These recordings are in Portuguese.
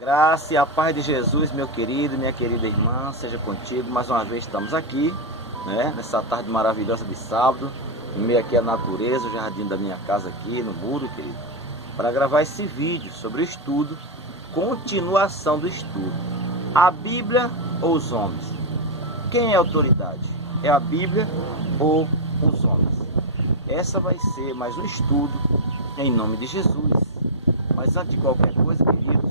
Graça e a paz de Jesus, meu querido, minha querida irmã, seja contigo. Mais uma vez estamos aqui, nessa tarde maravilhosa de sábado, em meio aqui à natureza, o jardim da minha casa aqui no muro, querido, para gravar esse vídeo sobre o estudo, continuação do estudo. A Bíblia ou os homens? Quem é a autoridade? É a Bíblia ou os homens? Essa vai ser mais um estudo em nome de Jesus. Mas antes de qualquer coisa, queridos,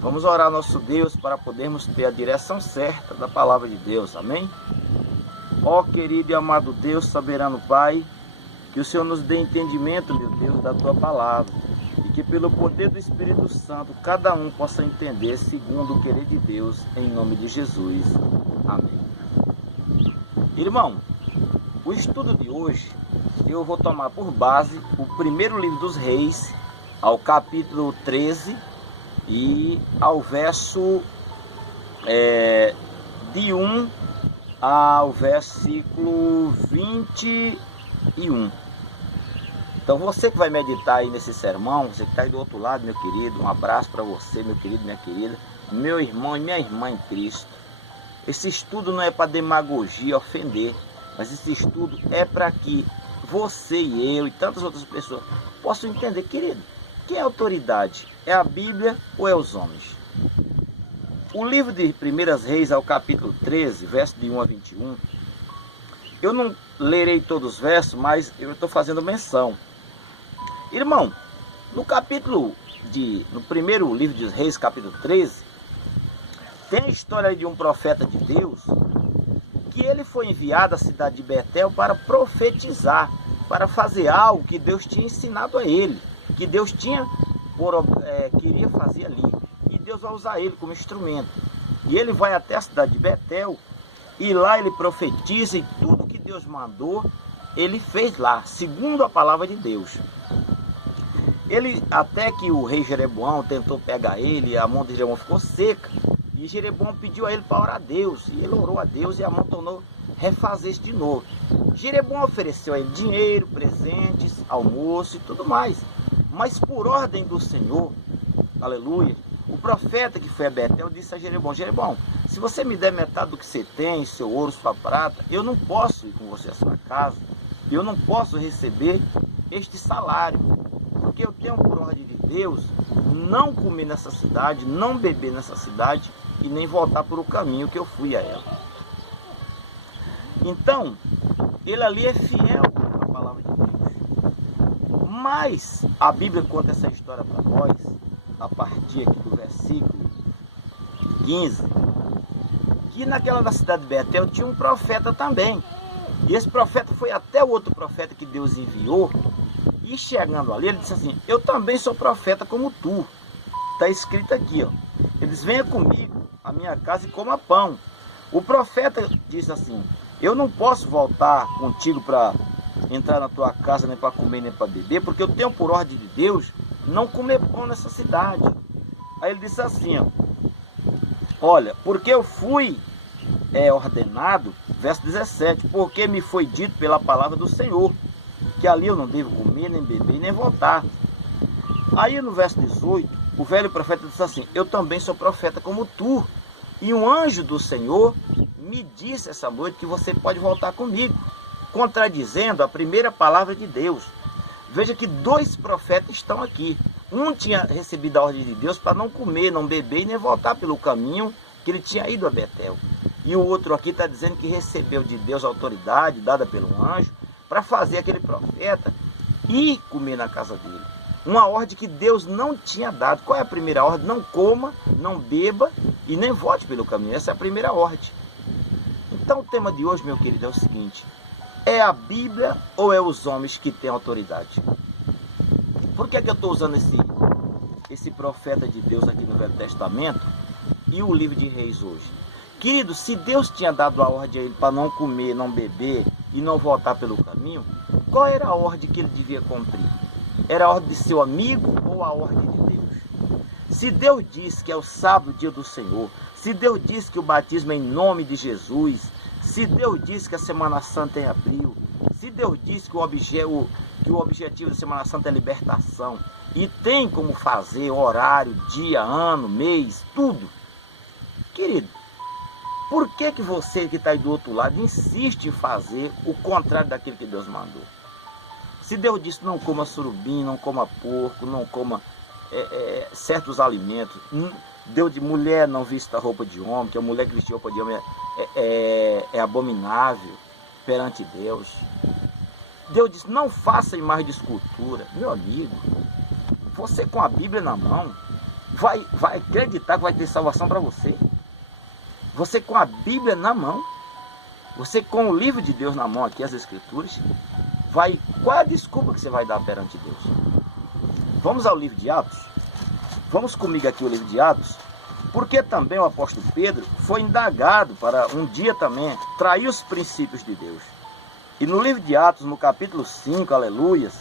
vamos orar ao nosso Deus para podermos ter a direção certa da palavra de Deus, amém? Ó querido e amado Deus, soberano Pai, que o Senhor nos dê entendimento, meu Deus, da Tua palavra, e que pelo poder do Espírito Santo, cada um possa entender segundo o querer de Deus, em nome de Jesus, amém. Irmão, o estudo de hoje, eu vou tomar por base o primeiro livro dos Reis, ao capítulo 13, e ao verso de 1 ao versículo 21. Então você que vai meditar aí nesse sermão, você que está aí do outro lado, meu querido, um abraço para você, meu querido, minha querida, meu irmão e minha irmã em Cristo. Esse estudo não é para demagogia, ofender, mas esse estudo é para que você e eu e tantas outras pessoas possam entender, querido, quem é a autoridade? É a Bíblia ou é os homens? O livro de 1 Reis, ao capítulo 13, verso de 1 a 21, eu não lerei todos os versos, mas eu estou fazendo menção. Irmão, no primeiro livro de Reis, capítulo 13, tem a história de um profeta de Deus, que ele foi enviado à cidade de Betel para profetizar, para fazer algo que Deus tinha ensinado a ele, que Deus queria fazer ali, e Deus vai usar ele como instrumento. E ele vai até a cidade de Betel, e lá ele profetiza, e tudo que Deus mandou, ele fez lá, segundo a palavra de Deus. Até que o rei Jeroboão tentou pegar ele, e a mão de Jeroboão ficou seca, e Jeroboão pediu a ele para orar a Deus, e ele orou a Deus, e a mão tornou refazer isso de novo. Jeroboão ofereceu a ele dinheiro, presentes, almoço e tudo mais. Mas por ordem do Senhor, aleluia, o profeta que foi a Betel disse a Jeroboão: Jeroboão, se você me der metade do que você tem, seu ouro, sua prata, eu não posso ir com você à sua casa, eu não posso receber este salário, porque eu tenho por ordem de Deus não comer nessa cidade, não beber nessa cidade e nem voltar por o caminho que eu fui a ela. Então, ele ali é fiel à palavra de Deus. Mas a Bíblia conta essa história para nós, a partir aqui do versículo 15, que na cidade de Betel tinha um profeta também. E esse profeta foi até o outro profeta que Deus enviou, e chegando ali, ele disse assim: eu também sou profeta como tu. Está escrito aqui, ó. Eles venham comigo à minha casa e coma pão. O profeta disse assim: eu não posso voltar contigo para entrar na tua casa, nem para comer, nem para beber, porque eu tenho por ordem de Deus não comer pão nessa cidade. Aí ele disse assim, ó: olha, porque eu fui ordenado, verso 17, porque me foi dito pela palavra do Senhor, que ali eu não devo comer, nem beber, nem voltar. Aí no verso 18, o velho profeta disse assim: eu também sou profeta como tu, e um anjo do Senhor me disse essa noite que você pode voltar comigo, contradizendo a primeira palavra de Deus. Veja que dois profetas estão aqui. Um tinha recebido a ordem de Deus para não comer, não beber e nem voltar pelo caminho que ele tinha ido a Betel. E o outro aqui está dizendo que recebeu de Deus a autoridade dada pelo anjo para fazer aquele profeta ir comer na casa dele. Uma ordem que Deus não tinha dado. Qual é a primeira ordem? Não coma, não beba e nem volte pelo caminho. Essa é a primeira ordem. Então o tema de hoje, meu querido, é o seguinte: é a Bíblia ou é os homens que têm autoridade? Por que eu estou usando esse profeta de Deus aqui no Velho Testamento e o livro de Reis hoje? Querido, se Deus tinha dado a ordem a ele para não comer, não beber e não voltar pelo caminho, qual era a ordem que ele devia cumprir? Era a ordem de seu amigo ou a ordem de Deus? Se Deus diz que é o sábado, dia do Senhor, se Deus diz que o batismo é em nome de Jesus, Se Deus disse que a Semana Santa é em abril, se Deus disse que o objetivo da Semana Santa é libertação, e tem como fazer horário, dia, ano, mês, tudo. Querido, por que você que está aí do outro lado insiste em fazer o contrário daquilo que Deus mandou? Se Deus disse não coma surubim, não coma porco, não coma certos alimentos, Deus de mulher não vista roupa de homem, que a mulher que vestir roupa de homem é abominável perante Deus. Deus disse não faça imagem de escultura. Meu amigo, você com a Bíblia na mão vai acreditar que vai ter salvação para você? Você com a Bíblia na mão, você com o livro de Deus na mão aqui, as Escrituras, qual é a desculpa que você vai dar perante Deus? Vamos ao livro de Atos? Vamos comigo aqui ao livro de Atos, porque também o apóstolo Pedro foi indagado para um dia também trair os princípios de Deus. E no livro de Atos, no capítulo 5, aleluias,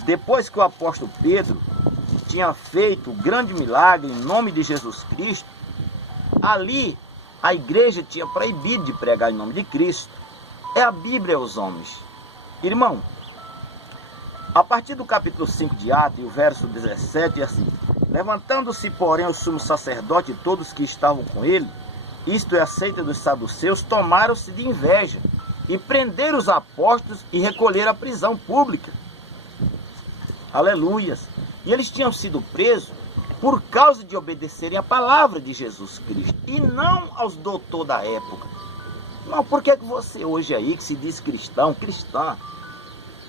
depois que o apóstolo Pedro tinha feito o grande milagre em nome de Jesus Cristo, ali a igreja tinha proibido de pregar em nome de Cristo. É a Bíblia aos homens. Irmão, a partir do capítulo 5 de Atos, e o verso 17, é assim: levantando-se, porém, o sumo sacerdote e todos que estavam com ele, isto é a seita dos saduceus, tomaram-se de inveja, e prenderam os apóstolos e recolheram a prisão pública. Aleluias! E eles tinham sido presos por causa de obedecerem a palavra de Jesus Cristo, e não aos doutores da época. Não, por que você hoje aí, que se diz cristão, cristã,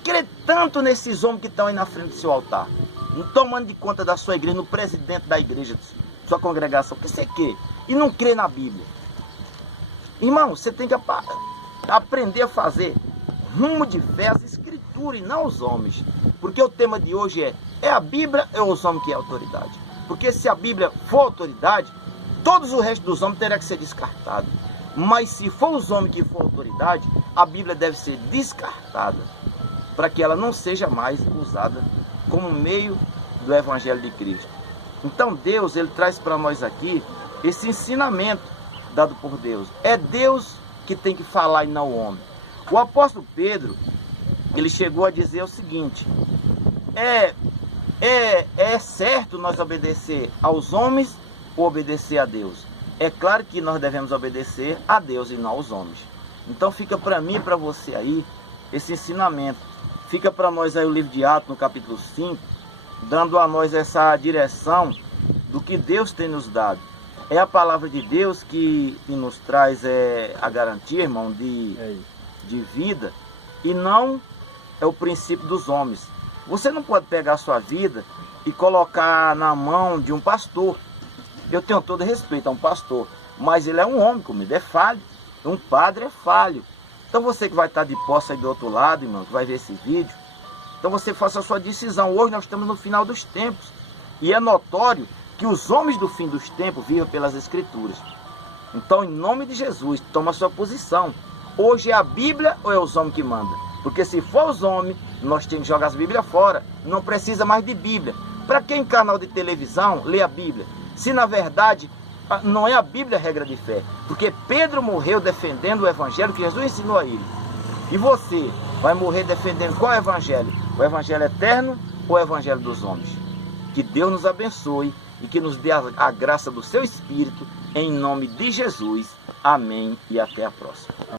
crê tanto nesses homens que estão aí na frente do seu altar, não tomando de conta da sua igreja, no presidente da igreja, sua congregação, o que você quer? E não crê na Bíblia. Irmão, você tem que aprender a fazer rumo de fé às Escrituras e não aos homens. Porque o tema de hoje é a Bíblia ou os homens que é autoridade? Porque se a Bíblia for autoridade, todos o resto dos homens terá que ser descartado. Mas se for os homens que for autoridade, a Bíblia deve ser descartada, para que ela não seja mais usada como meio do Evangelho de Cristo. Então Deus, ele traz para nós aqui esse ensinamento dado por Deus. É Deus que tem que falar e não o homem. O apóstolo Pedro, ele chegou a dizer o seguinte: é certo nós obedecer aos homens ou obedecer a Deus? É claro que nós devemos obedecer a Deus e não aos homens. Então fica para mim e para você aí esse ensinamento. Fica para nós aí o livro de Atos, no capítulo 5, dando a nós essa direção do que Deus tem nos dado. É a palavra de Deus que nos traz a garantia, irmão, de vida, e não é o princípio dos homens. Você não pode pegar a sua vida e colocar na mão de um pastor. Eu tenho todo respeito a um pastor, mas ele é um homem, como ele é falho. Um padre é falho. Então você que vai estar de posse aí do outro lado, irmão, que vai ver esse vídeo, então você faça a sua decisão. Hoje nós estamos no final dos tempos, e é notório que os homens do fim dos tempos vivem pelas Escrituras. Então, em nome de Jesus, toma a sua posição. Hoje é a Bíblia ou é os homens que mandam? Porque se for os homens, nós temos que jogar as Bíblias fora. Não precisa mais de Bíblia. Para quem canal de televisão lê a Bíblia? Se na verdade não é a Bíblia a regra de fé. Porque Pedro morreu defendendo o Evangelho que Jesus ensinou a ele. E você vai morrer defendendo qual Evangelho? O Evangelho eterno ou o Evangelho dos homens? Que Deus nos abençoe e que nos dê a graça do seu Espírito, em nome de Jesus. Amém e até a próxima.